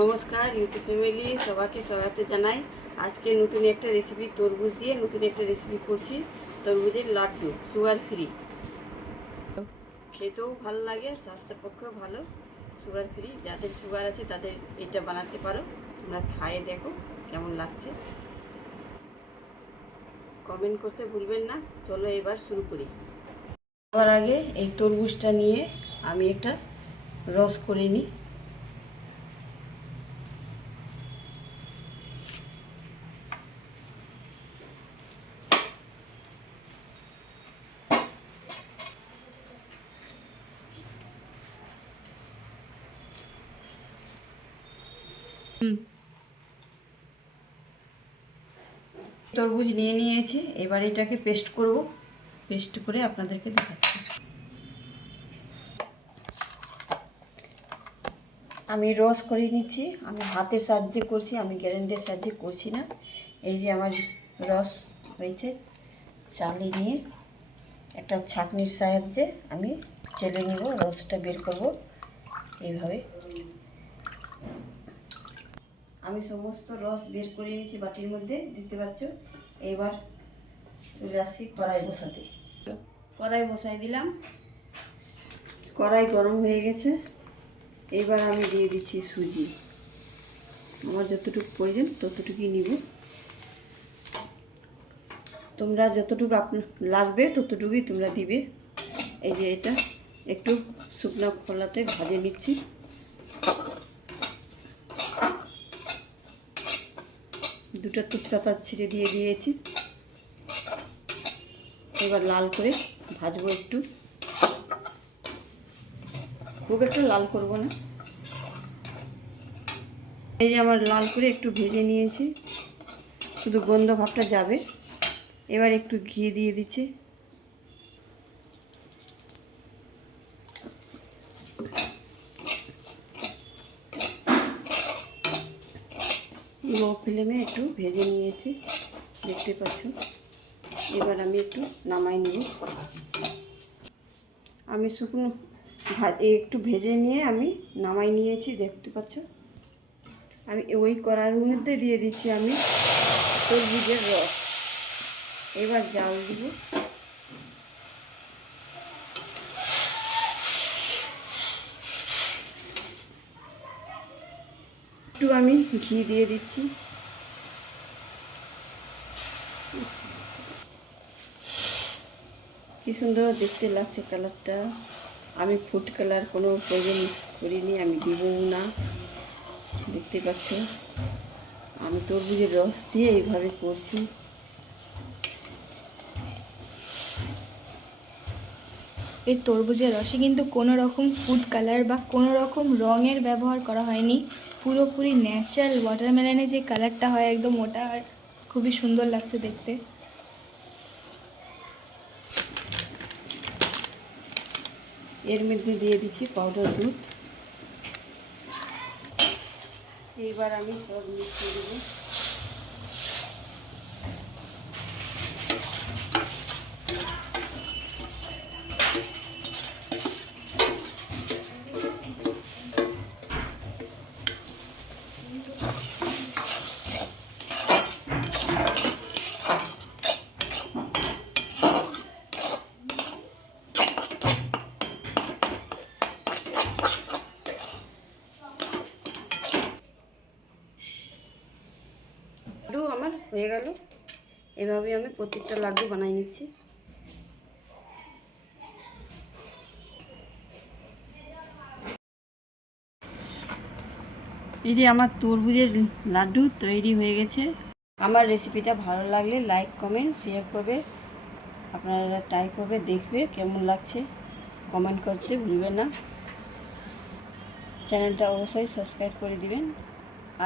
নমস্কার YouTube family, সবাইকে স্বাগত জানাই। আজকে নতুন একটা রেসিপি তরমুজ দিয়ে নতুন একটা রেসিপি করছি। তরমুজের লাড্ডু, সুগার ফ্রি, খেতেও ভালো লাগে, স্বাস্থ্যের পক্ষেও ভালো। সুগার ফ্রি, যাদের সুগার আছে তাদের এটা বানাতে পারো। তোমরা খায়ে দেখো কেমন লাগছে, কমেন্ট করতে ভুলবেন না। চলো এবার শুরু করি। সবার আগে এই তরমুজটা নিয়ে আমি একটা রস করে নিই। তরমুজ নিয়ে নিয়েছি, এবার এটাকে পেস্ট করব। পেস্ট করে আপনাদেরকে দেখাচ্ছি। আমি রস করে নিচ্ছি, আমি হাতের সাহায্যে করছি, আমি গ্রাইন্ডারের সাহায্যে করছি না। এই যে আমার রস হয়েছে, চালিয়ে নিয়ে একটা ছাঁকনির সাহায্যে আমি চেলে নেব, রসটা বের করব এইভাবে। আমি সমস্ত রস বের করে নিয়েছি বাটির মধ্যে, দেখতে পাচ্ছ। এবার চলে আসছি কড়াই বসাতে। কড়াই বসাই দিলাম, কড়াই গরম হয়ে গেছে। এবার আমি দিয়ে দিচ্ছি সুজি। আমার যতটুকু প্রয়োজন ততটুকুই নিব, তোমরা যতটুকু লাগবে ততটুকুই তোমরা দিবে। এই যে এটা একটু শুকনো খোলাতে ভাজে নিচ্ছি। দুটো তেজপাতা ছিঁড়ে দিয়ে দিয়েছি। এবার লাল করে ভাজবো একটু, খুব একটা লাল করব না। এই যে আমার লাল করে একটু ভেজে নিয়েছি, শুধু গন্ধ ভাবটা যাবে। এবার একটু ঘি দিয়ে দিচ্ছি। লো ফ্লেমে একটু ভেজে নিয়েছি, দেখতে পাচ্ছ। এবার আমি একটু নামাই নেব। আমি শুকনো একটু ভেজে নিয়ে আমি নামাই নিয়েছি, দেখতে পাচ্ছ। আমি ওই কড়াইয়ের মধ্যে দিয়ে দিচ্ছি আমি তরমুজের রস। এবার জাল দিব। একটু আমি ঘি দিয়ে দিচ্ছি। কি সুন্দর দেখতে লাগছে কালারটা। আমি ফুড কালার কোনো প্রয়োজন করিনি, আমি দিবও না, দেখতে পাচ্ছ। আমি তরমুজের রস দিয়ে এইভাবে করছি। এই তরমুজের রসে কিন্তু কোনো রকম ফুড কালার বা কোনো রকম রঙের ব্যবহার করা হয়নি। পুরোপুরি ন্যাচারাল ওয়াটারমেলনের যে কালারটা হয় একদম ওটা, আর খুবই সুন্দর লাগছে দেখতে। এর মধ্যে দিয়ে দিচ্ছি পাউডার দুধ। এইবার আমি সব মিশিয়ে দেবো। লাড্ডু আমার হয়ে গেল। এভাবে আমি প্রত্যেকটা লাড্ডু বানাই নিচ্ছি। এই যে আমার তরমুজের লাড্ডু তৈরি হয়ে গেছে। আমার রেসিপিটা ভালো লাগলে লাইক কমেন্ট শেয়ার করবে, আপনারা ট্রাই করবে, দেখবে কেমন লাগছে, কমেন্ট করতে ভুলবেন না। চ্যানেলটা অবশ্যই সাবস্ক্রাইব করে দিবেন।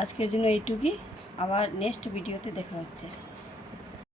আজকের জন্য এইটুকুই, আবার নেক্সট ভিডিওতে দেখা হচ্ছে।